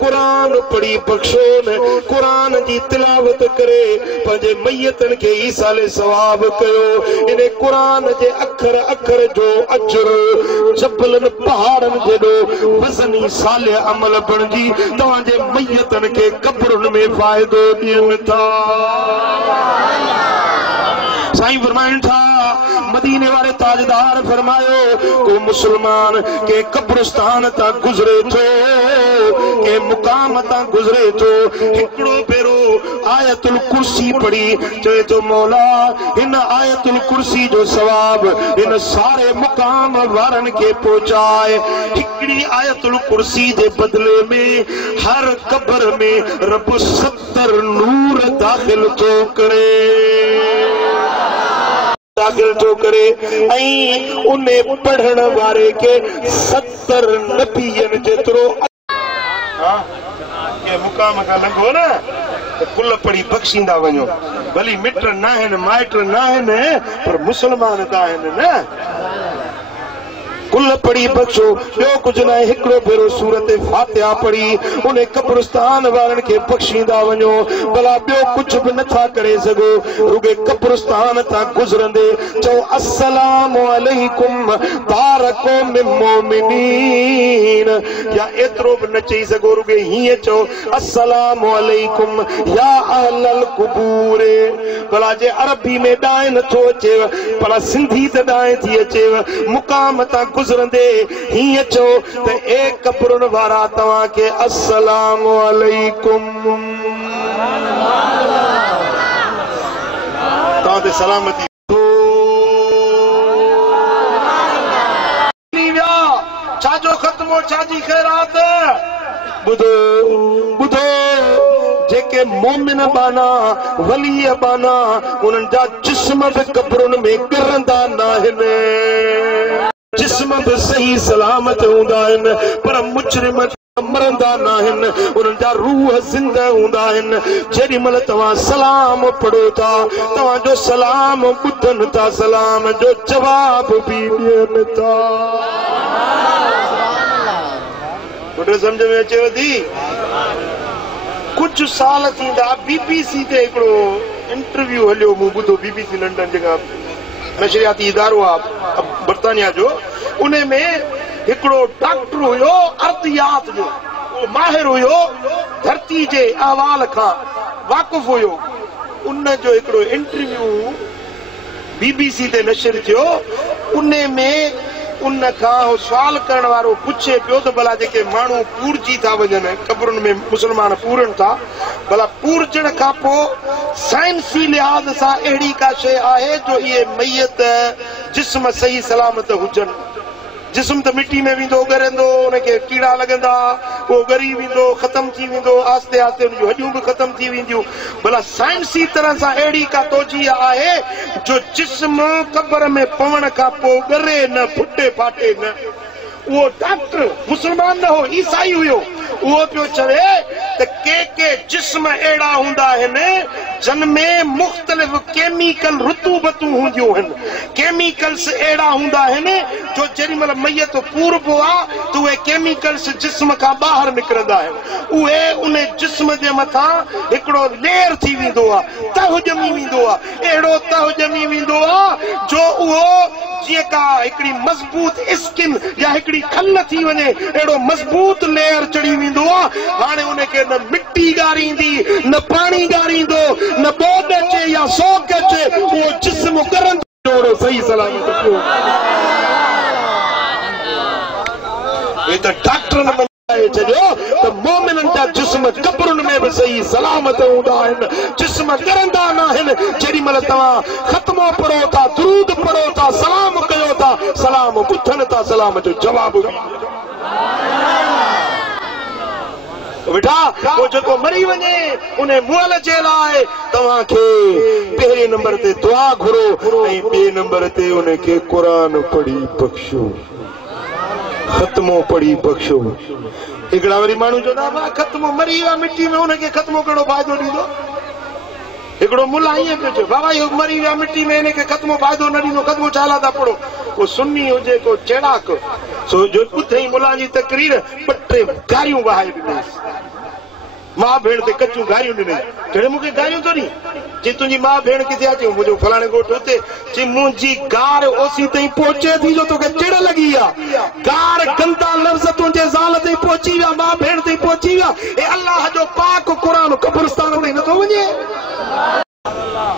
कुरान पढ़ी बख्शो न कुरान जी तिलावत करे पंहिंजे मैयतन के ईसाले सवाब कयो इन कुरान जे अखर अखर जो अजर जबलन पहाड़न जेडो वज़नी साले अमल बणजी तव्हांजे मैयतन के कब्रुन में फायदो ॾियनि था। साईं फरमाइनि था मदीने वाले ताजदार फरमायो को मुसलमान के कब्रिस्तान ता गुजरे थो के मुकाम ता गुजरे थो हिकड़ो भेरो आयतुल कुर्सी पढ़ी चए तो मौला इन आयतुल कुर्सी जो सवाब इन सारे मुकाम वारन के पहुंचाए। हिकड़ी आयतुल कुर्सी जे बदले में हर कब्र में रब 70 नूर दाखिल तो करे दाखिल तो करे ऐं उन्हें पढ़ण वारे के 70 नबियन जेतरो के मुकाम का लंघो ना तो कुल पढ़ी बख्शींदा वञो भली मिट ना आहिनि माइट ना आहिनि पर मुसलमान त आहिनि न कुल पढ़ी बख्शो ॿियो कुझु न हिकिड़ो भेरो सूरत फातिहा पढ़ी उन कब्रिस्तान वारनि खे बख्शींदा वञो भला ॿियो कुझु बि नथा करे सघो रुगे कब्रिस्तान तां गुज़रंदे चओ अस्सलामु अलैकुम दारको मिन मोमिनीन या एतिरो बि न चई सघो रुगे हीअं चओ अस्सलामु अलैकुम या अहलल कुबूर भला जे अरबी में ॾाए नथो अचेव भला सिंधी त ॾाए थी अचेव मुकाम तां गुजरंदे हीअं चओ त ए कब्रुन वारा तव्हां खे अस्सलामु अलैकुम तव्हां ते सलामती छाजो ख़त्मो छाजी ख़ैरात ॿुधो ॿुधो जेके मोमिन बाना वली बाना उन्हनि जा जिस्म बि कब्रुनि में गिरंदा नाहिनि जिस्म भी सही सलामत हूंदा आहिनि पर मुजरिम मरंदा नाहिनि उन्हनि जा रूह ज़िंदा हूंदा आहिनि जेॾी महिल तव्हां सलाम पढ़ो था तव्हांजो सलाम ॿुधनि था सलाम जो जवाब भी ॾियनि था। समझ में अचेव थी कुछ साल थींदा BBC ते हिकिड़ो इंटरव्यू हलियो मूं ॿुधो BBC लंडन जेका नशरियाती इदारो आहे बर्तानिया जो उन में हिकिड़ो डॉक्टर हुयो अर्दियात जो माहिर हुयो धरती जे अहवाल खां वाक़ुफ़ हुयो उन जो हिकिड़ो इंटरव्यू BBC ते नशर थियो उन में उन खां सवाल करण वारो पुछे पियो त भला जेके माण्हू पूरजी था वञनि कब्रुनि में मुसलमान पूरनि था भला पूरजण खां पोइ साइंसी लिहाज़ सां अहिड़ी का शइ आहे जो इहे मैयत जिस्म सही सलामत हुजनि जिस्म त मिटी में वेंदो ॻरंदो उनखे कीड़ा लॻंदा उहो ॻरी वेंदो ख़तम थी वेंदो आस्ते आस्ते उन जूं हॾियूं बि ख़तम थी वेंदियूं भला साइंसी तरह सां अहिड़ी का तोजी आहे जो जिस्म कब्र में पवण खां पोइ ॻरे न फुटे फाटे न उहो डॉक्टर मुसलमान न हो ईसाई हुयो उहो पियो चवे त के जिस्म अहिड़ा हूंदा आहिनि जिन में मुख़्तलिफ़ केमिकल रुतूबतूं हूंदियूं आहिनि केमिकल्स अहिड़ा हूंदा आहिनि जो जेॾी महिल मैयत पूरबो आहे त उहे केमिकल्स जिस्म खां ॿाहिरि निकिरंदा आहिनि उहे उन जिस्म जे मथां हिकिड़ो लेयर थी वेंदो आहे तह ॼमी वेंदो आहे अहिड़ो तह ॼमी वेंदो आहे जो उहो जीअं का हिकिड़ी मज़बूत स्किन या हिकिड़ी खल थी वञे अहिड़ो मज़बूत लेयर चढ़ी वेंदो आहे हाणे उनखे न मिटी ॻारींदी न पाणी ॻारींदो न ॿोॾ अचे या सोक अचे उहो जिस्म करंदो सही सलामत पियो हे त डॉक्टर न छॾियो त मोमिननि जा जिस्म कब्रुनि में बि सही सलामत हूंदा आहिनि जिस्म ॻरंदा न आहिनि जेॾी महिल तव्हां ख़त्मो पढ़ो था दुरूद पढ़ो था सलाम कयो था सलाम ॿुधनि था सलाम जो जवाब बेटा वो जेको मरी वञे उन मुअल जे लाइ तव्हांखे पहिरें नंबर ते दुआ घुरो ऐं ॿिए नंबर ते उनखे क़ुरान पढ़ी बख़्शो ख़त्मो पढ़ी बख़्शो हिकिड़ा वरी माण्हू चवंदा ख़त्मो मरी वियो आहे मिटी में उनखे ख़त्मो कहिड़ो फ़ाइदो ॾींदो हिकिड़ो मुला ईअं पियो चए बाबा इहो मरी विया मिटी में हिनखे ख़त्मो फ़ाइदो न ॾींदो ख़त्मो छा लाइ था पढ़ो को सुन्नी हुजे को चेड़ाक सो जो ॿुधई मुला जी तकरीर ॿ टे गारियूं वहाए ॾिनईसि मां भेण ते कचूं गारियूं ॾिनई चढ़े मूंखे गारियूं थो ॾी चई तुंहिंजी मां भेण किथे अचे मुंहिंजो फलाणे ॻोठ हुते चई मुंहिंजी गार ओसी ताईं पहुचे थी जो तोखे चिड़ लॻी आहे गार गंदा लफ़्ज़ तुंहिंजे ज़ाल ताईं पहुची विया मां भेण ताईं